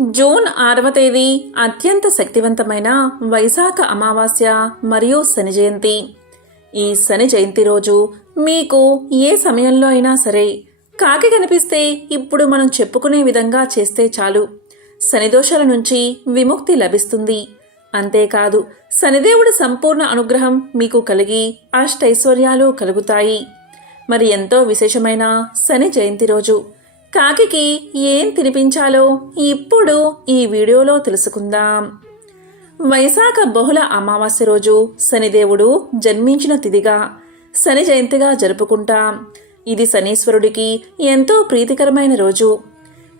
June ఆరవ తేదీ అత్యంత శక్తివంతమైన వైశాఖ అమావాస్య మరియు శని జయంతి. ఈ శని జయంతి రోజు మీకు ఏ సమయంలో అయినా సరే కాకి కనిపిస్తే ఇప్పుడు మనం చెప్పుకునే విధంగా చేస్తే చాలు. శనిదోషాల నుంచి విముక్తి లభిస్తుంది. అంతేకాదు శనిదేవుడి సంపూర్ణ అనుగ్రహం మీకు కలిగి అష్టైశ్వర్యాలు కలుగుతాయి. మరి ఎంతో విశేషమైన శని జయంతి రోజు కాకికి ఏం తినిపించాలో ఇప్పుడు ఈ వీడియోలో తెలుసుకుందాం. వైశాఖ బహుళ అమావాస్య రోజు శనిదేవుడు జన్మించిన తిథిగా శని జయంతిగా జరుపుకుంటాం. ఇది శనీశ్వరుడికి ఎంతో ప్రీతికరమైన రోజు.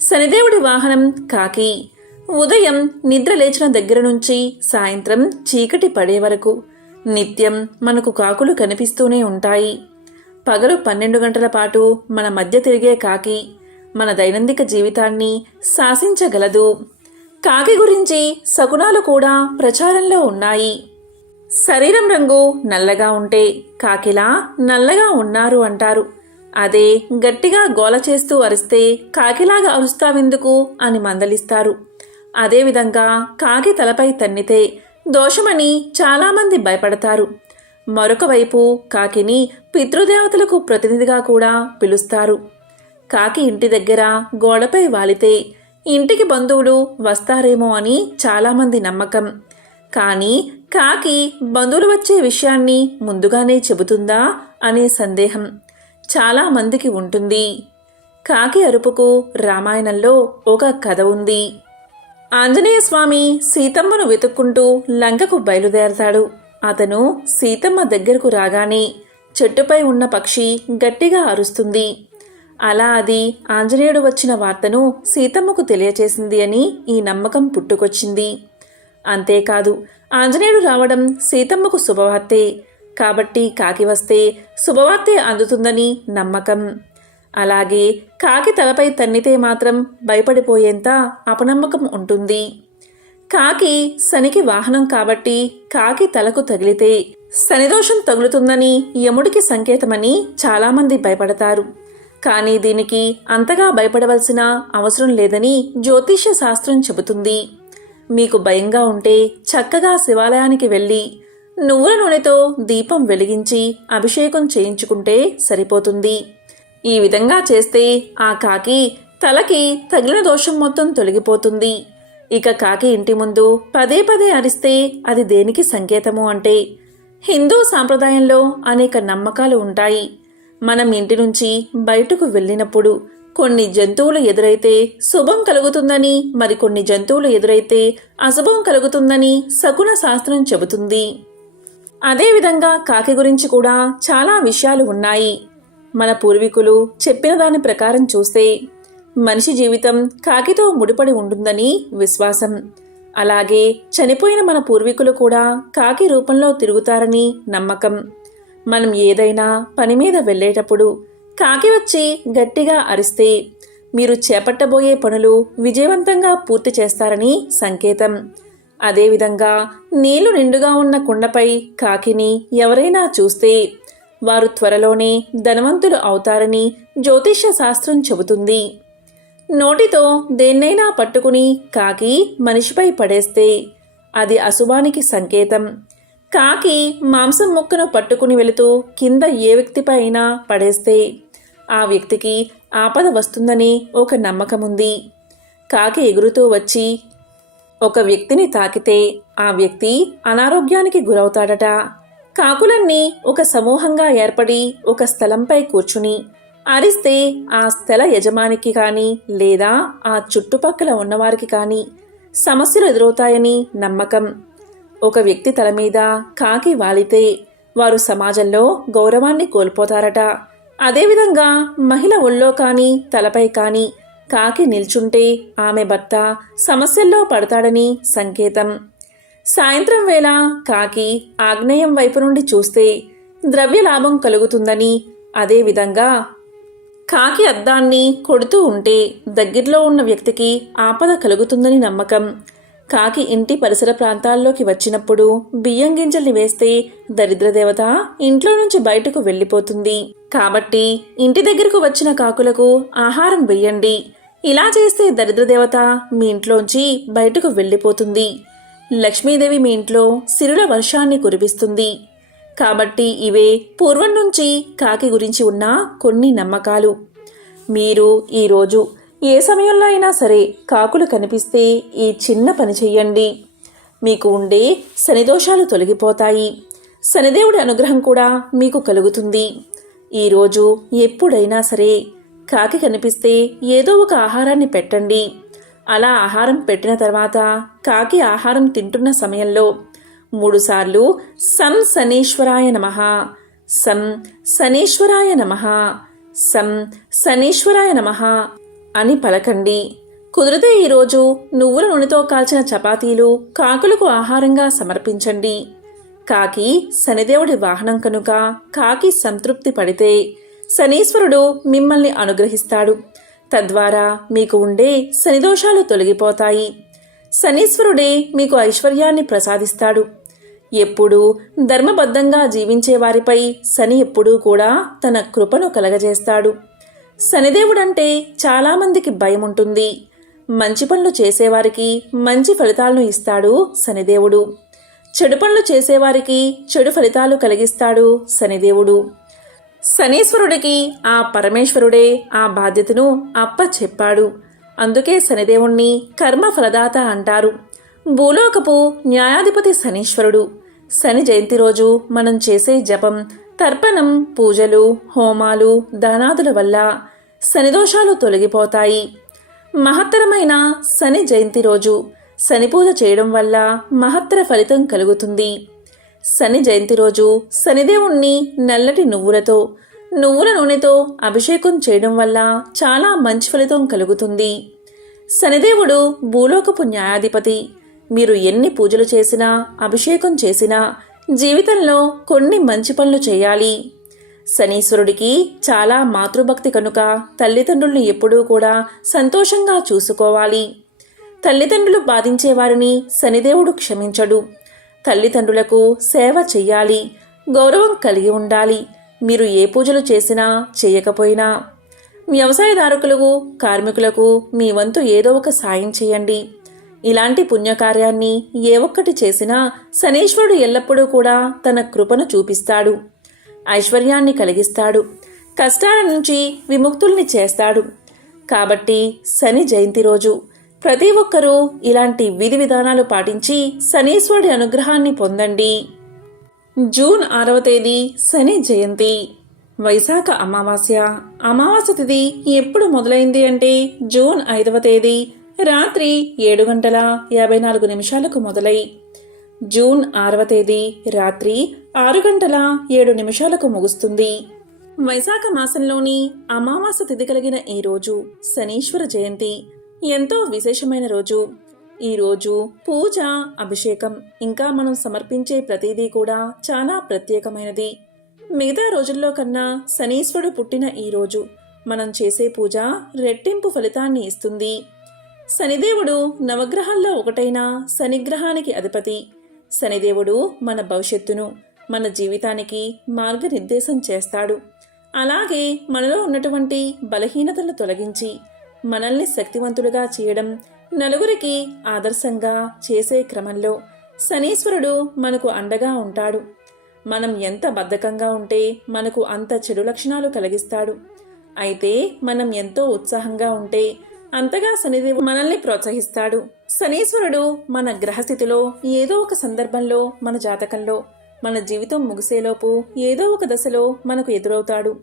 శనిదేవుడి వాహనం కాకి. ఉదయం నిద్ర లేచిన దగ్గర నుంచి సాయంత్రం చీకటి పడే వరకు నిత్యం మనకు కాకులు కనిపిస్తూనే ఉంటాయి. పగలు పన్నెండు గంటల పాటు మన మధ్య తిరిగే కాకి మన దైనందిక జీవితాన్ని శాసించగలదు. కాకి గురించి శకునాలు కూడా ప్రచారంలో ఉన్నాయి. శరీరం రంగు నల్లగా ఉంటే కాకిలా నల్లగా ఉన్నారు అంటారు. అదే గట్టిగా గోల చేస్తూ అరిస్తే కాకిలాగా అరుస్తావెందుకు అని మందలిస్తారు. అదేవిధంగా కాకి తలపై తన్నితే దోషమని చాలామంది భయపడతారు. మరొక వైపు కాకిని పితృదేవతలకు ప్రతినిధిగా కూడా పిలుస్తారు. కాకి ఇంటి దగ్గర గోడపై వాలితే ఇంటికి బంధువులు వస్తారేమో అని చాలామంది నమ్మకం. కానీ కాకి బంధువులు వచ్చే విషయాన్ని ముందుగానే చెబుతుందా అనే సందేహం చాలా మందికి ఉంటుంది. కాకి అరుపుకు రామాయణంలో ఒక కథ ఉంది. ఆంజనేయ స్వామి సీతమ్మను వెతుక్కుంటూ లంకకు బయలుదేరతాడు. అతను సీతమ్మ దగ్గరకు రాగానే చెట్టుపై ఉన్న పక్షి గట్టిగా అరుస్తుంది. అలా అది ఆంజనేయుడు వచ్చిన వార్తను సీతమ్మకు తెలియచేసింది అని ఈ నమ్మకం పుట్టుకొచ్చింది. అంతేకాదు ఆంజనేయుడు రావడం సీతమ్మకు శుభవార్తే. కాబట్టి కాకి వస్తే శుభవార్తే అందుతుందని నమ్మకం. అలాగే కాకి తలపై తన్నితే మాత్రం భయపడిపోయేంత అపనమ్మకం ఉంటుంది. కాకి శనికి వాహనం కాబట్టి కాకి తలకు తగిలితే శనిదోషం తగులుతుందని యముడికి సంకేతమని చాలామంది భయపడతారు. కానీ దీనికి అంతగా భయపడవలసిన అవసరం లేదని జ్యోతిష్య శాస్త్రం చెబుతుంది. మీకు భయంగా ఉంటే చక్కగా శివాలయానికి వెళ్ళి నువ్వుల నూనెతో దీపం వెలిగించి అభిషేకం చేయించుకుంటే సరిపోతుంది. ఈ విధంగా చేస్తే ఆ కాకి తలకి తగిలిన దోషం మొత్తం తొలగిపోతుంది. ఇక కాకి ఇంటి ముందు పదే పదే అరిస్తే అది దేనికి సంకేతము అంటే హిందూ సాంప్రదాయంలో అనేక నమ్మకాలు ఉంటాయి. మనం ఇంటి నుంచి బయటకు వెళ్ళినప్పుడు కొన్ని జంతువులు ఎదురైతే శుభం కలుగుతుందని మరికొన్ని జంతువులు ఎదురైతే అశుభం కలుగుతుందని శకున శాస్త్రం చెబుతుంది. అదేవిధంగా కాకి గురించి కూడా చాలా విషయాలు ఉన్నాయి. మన పూర్వీకులు చెప్పిన దాని ప్రకారం చూస్తే మనిషి జీవితం కాకితో ముడిపడి ఉంటుందని విశ్వాసం. అలాగే చనిపోయిన మన పూర్వీకులు కూడా కాకి రూపంలో తిరుగుతారని నమ్మకం. మనం ఏదైనా పని మీద వెళ్ళేటప్పుడు కాకి వచ్చి గట్టిగా అరిస్తే మీరు చేపట్టబోయే పనులు విజయవంతంగా పూర్తి చేస్తారని సంకేతం. అదేవిధంగా నీళ్ళు నిండుగా ఉన్న కుండపై కాకిని ఎవరైనా చూస్తే వారు త్వరలోనే ధనవంతులు అవుతారని జ్యోతిష్య శాస్త్రం చెబుతుంది. నోటితో దేన్నైనా పట్టుకుని కాకి మనిషిపై పడేస్తే అది అశుభానికి సంకేతం. కాకి మాంసం ముక్కను పట్టుకుని వెళుతూ కింద ఏ వ్యక్తిపై అయినా పడేస్తే ఆ వ్యక్తికి ఆపద వస్తుందని ఒక నమ్మకం ఉంది కాకి ఎగురుతూ వచ్చి ఒక వ్యక్తిని తాకితే ఆ వ్యక్తి అనారోగ్యానికి గురవుతాడట. కాకులన్నీ ఒక సమూహంగా ఏర్పడి ఒక స్థలంపై కూర్చుని అరిస్తే ఆ స్థల యజమానికి కానీ లేదా ఆ చుట్టుపక్కల ఉన్నవారికి కానీ సమస్యలు ఎదురవుతాయని నమ్మకం. ఒక వ్యక్తి తల మీద కాకి వాలితే వారు సమాజంలో గౌరవాన్ని కోల్పోతారట. అదేవిధంగా మహిళ ఒళ్ళో కానీ తలపై కానీ కాకి నిల్చుంటే ఆమె భర్త సమస్యల్లో పడతాడని సంకేతం. సాయంత్రం వేళ కాకి ఆగ్నేయం వైపు నుండి చూస్తే ద్రవ్యలాభం కలుగుతుందని అదేవిధంగా కాకి అద్దాన్ని కొడుతూ ఉంటే దగ్గరలో ఉన్న వ్యక్తికి ఆపద కలుగుతుందని నమ్మకం. కాకి ఇంటి పరిసర ప్రాంతాల్లోకి వచ్చినప్పుడు బియ్యం గింజల్ని వేస్తే దరిద్రదేవత ఇంట్లో నుంచి బయటకు వెళ్ళిపోతుంది. కాబట్టి ఇంటి దగ్గరకు వచ్చిన కాకులకు ఆహారం వెయ్యండి. ఇలా చేస్తే దరిద్రదేవత మీ ఇంట్లోంచి బయటకు వెళ్ళిపోతుంది. లక్ష్మీదేవి మీ ఇంట్లో సిరుల వర్షాన్ని కురిపిస్తుంది. కాబట్టి ఇవే పూర్వం నుంచి కాకి గురించి ఉన్న కొన్ని నమ్మకాలు. మీరు ఈరోజు ఏ సమయంలో అయినా సరే కాకులు కనిపిస్తే ఈ చిన్న పని చెయ్యండి. మీకు ఉండే శనిదోషాలు తొలగిపోతాయి. శనిదేవుడి అనుగ్రహం కూడా మీకు కలుగుతుంది. ఈరోజు ఎప్పుడైనా సరే కాకి కనిపిస్తే ఏదో ఒక ఆహారాన్ని పెట్టండి. అలా ఆహారం పెట్టిన తర్వాత కాకి ఆహారం తింటున్న సమయంలో మూడుసార్లు సం శనీశ్వరాయ నమః సం శనీశ్వరాయ నమః సం శనీశ్వరాయ నమః అని పలకండి. కుదిరితే ఈరోజు నువ్వుల నూనెతో కాల్చిన చపాతీలు కాకులకు ఆహారంగా సమర్పించండి. కాకి శనిదేవుడి వాహనం కనుక కాకి సంతృప్తి పడితే శనీశ్వరుడు మిమ్మల్ని అనుగ్రహిస్తాడు. తద్వారా మీకు ఉండే శనిదోషాలు తొలగిపోతాయి. శనీశ్వరుడే మీకు ఐశ్వర్యాన్ని ప్రసాదిస్తాడు. ఎప్పుడూ ధర్మబద్ధంగా జీవించే వారిపై శని ఎప్పుడూ కూడా తన కృపను కలగజేస్తాడు. శనిదేవుడంటే చాలామందికి భయం ఉంటుంది మంచి పనులు చేసేవారికి మంచి ఫలితాలను ఇస్తాడు శనిదేవుడు. చెడు పనులు చేసేవారికి చెడు ఫలితాలు కలిగిస్తాడు శనిదేవుడు. శనీశ్వరుడికి ఆ పరమేశ్వరుడే ఆ బాధ్యతను అప్ప చెప్పాడు అందుకే శనిదేవుణ్ణి కర్మ ఫలదాత అంటారు. భూలోకపు న్యాయాధిపతి శనీశ్వరుడు. శని జయంతి రోజు మనం చేసే జపం తర్పణం పూజలు హోమాలు దానాదుల వల్ల శనిదోషాలు తొలగిపోతాయి. మహత్తరమైన శని జయంతి రోజు శని పూజ చేయడం వల్ల మహత్తర ఫలితం కలుగుతుంది. శని జయంతి రోజు శనిదేవుణ్ణి నల్లటి నువ్వులతో నువ్వుల నూనెతో అభిషేకం చేయడం వల్ల చాలా మంచి ఫలితం కలుగుతుంది. శనిదేవుడు భూలోకపు న్యాయాధిపతి. మీరు ఎన్ని పూజలు చేసినా అభిషేకం చేసినా జీవితంలో కొన్ని మంచి పనులు చేయాలి. శనీశ్వరుడికి చాలా మాతృభక్తి కనుక తల్లిదండ్రుల్ని ఎప్పుడూ కూడా సంతోషంగా చూసుకోవాలి. తల్లిదండ్రులు బాధించే వారిని శనిదేవుడు క్షమించడు. తల్లిదండ్రులకు సేవ చెయ్యాలి గౌరవం కలిగి ఉండాలి. మీరు ఏ పూజలు చేసినా చేయకపోయినా. వ్యవసాయదారుకులకు కార్మికులకు మీ వంతు ఏదో ఒక సాయం చేయండి. ఇలాంటి పుణ్యకార్యాన్ని ఏ ఒక్కటి చేసినా శనీశ్వరుడు ఎల్లప్పుడూ కూడా తన కృపను చూపిస్తాడు. ఐశ్వర్యాన్ని కలిగిస్తాడు. కష్టాల నుంచి విముక్తుల్ని చేస్తాడు. కాబట్టి శని జయంతి రోజు ప్రతి ఒక్కరూ ఇలాంటి విధి విధానాలు పాటించి శనీశ్వరుడి అనుగ్రహాన్ని పొందండి. జూన్ ఆరవ తేదీ శని జయంతి. వైశాఖ అమావాస్య. అమావాస్య తిథి ఎప్పుడు మొదలైంది అంటే జూన్ ఐదవ తేదీ రాత్రి ఏడు గంటల యాభై నాలుగు నిమిషాలకు మొదలై జూన్ ఆరవ తేదీ రాత్రి ఆరు గంటల ఏడు నిమిషాలకు ముగుస్తుంది. వైశాఖ మాసంలోని అమావాస తిథి కలిగిన ఈ రోజు శనీశ్వర జయంతి. ఎంతో విశేషమైన రోజు. ఈ రోజు పూజ అభిషేకం ఇంకా మనం సమర్పించే ప్రతిదీ కూడా చాలా ప్రత్యేకమైనది. మిగతా రోజుల్లో కన్నా శనీశ్వరుడు పుట్టిన ఈ రోజు మనం చేసే పూజ రెట్టింపు ఫలితాన్ని ఇస్తుంది. శనిదేవుడు నవగ్రహాల్లో ఒకటైన శనిగ్రహానికి అధిపతి. శనిదేవుడు మన భవిష్యత్తును మన జీవితానికి మార్గనిర్దేశం చేస్తాడు. అలాగే మనలో ఉన్నటువంటి బలహీనతలను తొలగించి మనల్ని శక్తివంతులుగా చేయడం నలుగురికి ఆదర్శంగా చేసే క్రమంలో శనీశ్వరుడు మనకు అండగా ఉంటాడు. మనం ఎంత బద్ధకంగా ఉంటే మనకు అంత చెడు లక్షణాలు కలిగిస్తాడు. అయితే మనం ఎంతో ఉత్సాహంగా ఉంటే అంతగా శనిదేవుడు మనల్ని ప్రోత్సహిస్తాడు. శనీశ్వరుడు మన గ్రహస్థితిలో ఏదో ఒక సందర్భంలో మన జాతకంలో మన జీవితం ముగిసేలోపు ఏదో ఒక దశలో మనకు ఎదురవుతాడు.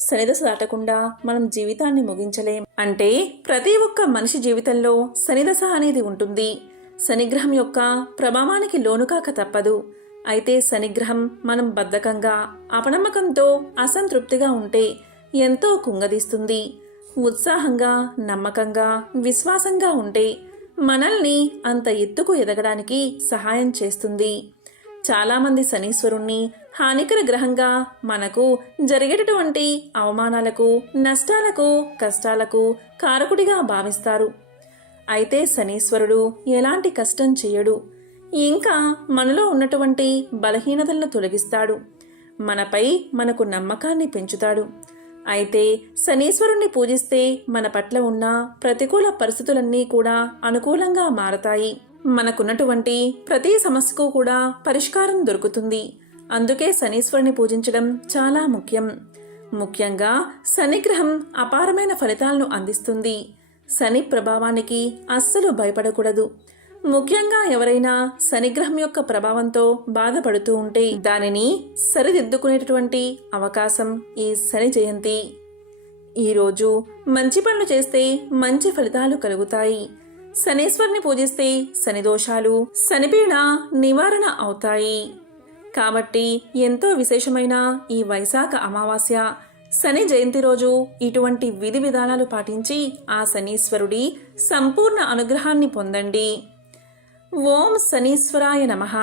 శనిదశ దాటకుండా మనం జీవితాన్ని ముగించలేం. అంటే ప్రతి ఒక్క మనిషి జీవితంలో శనిదశ అనేది ఉంటుంది. శనిగ్రహం యొక్క ప్రభావానికి లోనుకాక తప్పదు. అయితే శనిగ్రహం మనం బద్ధకంగా అపనమ్మకంతో అసంతృప్తిగా ఉంటే ఎంతో కుంగదీస్తుంది. ఉత్సాహంగా నమ్మకంగా విశ్వాసంగా ఉంటే మనల్ని అంత ఎత్తుకు ఎదగడానికి సహాయం చేస్తుంది. చాలామంది శనీశ్వరుణ్ణి హానికర గ్రహంగా మనకు జరిగేటటువంటి అవమానాలకు నష్టాలకు కష్టాలకు కారకుడిగా భావిస్తారు. అయితే శనీశ్వరుడు ఎలాంటి కష్టం చేయడు. ఇంకా మనలో ఉన్నటువంటి బలహీనతలను తొలగిస్తాడు. మనపై మనకు నమ్మకాన్ని పెంచుతాడు. అయితే శనీశ్వరుణ్ణి పూజిస్తే మన పట్ల ఉన్న ప్రతికూల పరిస్థితులన్నీ కూడా అనుకూలంగా మారతాయి. మనకున్నటువంటి ప్రతి సమస్యకు కూడా పరిష్కారం దొరుకుతుంది. అందుకే శనీశ్వరుని పూజించడం చాలా ముఖ్యం. ముఖ్యంగా శనిగ్రహం అపారమైన ఫలితాలను అందిస్తుంది. శని ప్రభావానికి అస్సలు భయపడకూడదు. ముఖ్యంగా ఎవరైనా శనిగ్రహం యొక్క ప్రభావంతో బాధపడుతూ ఉంటే దానిని సరిదిద్దుకునేటటువంటి అవకాశం ఈ శని జయంతి. ఈరోజు మంచి పనులు చేస్తే మంచి ఫలితాలు కలుగుతాయి. శనీశ్వరుని పూజిస్తే శని దోషాలు శనిపీడ నివారణ అవుతాయి. కాబట్టి ఎంతో విశేషమైన ఈ వైశాఖ అమావాస్య శని జయంతి రోజు ఇటువంటి విధి విధానాలు పాటించి ఆ శనీశ్వరుడి సంపూర్ణ అనుగ్రహాన్ని పొందండి. ఓం శనీశ్వరాయ నమః.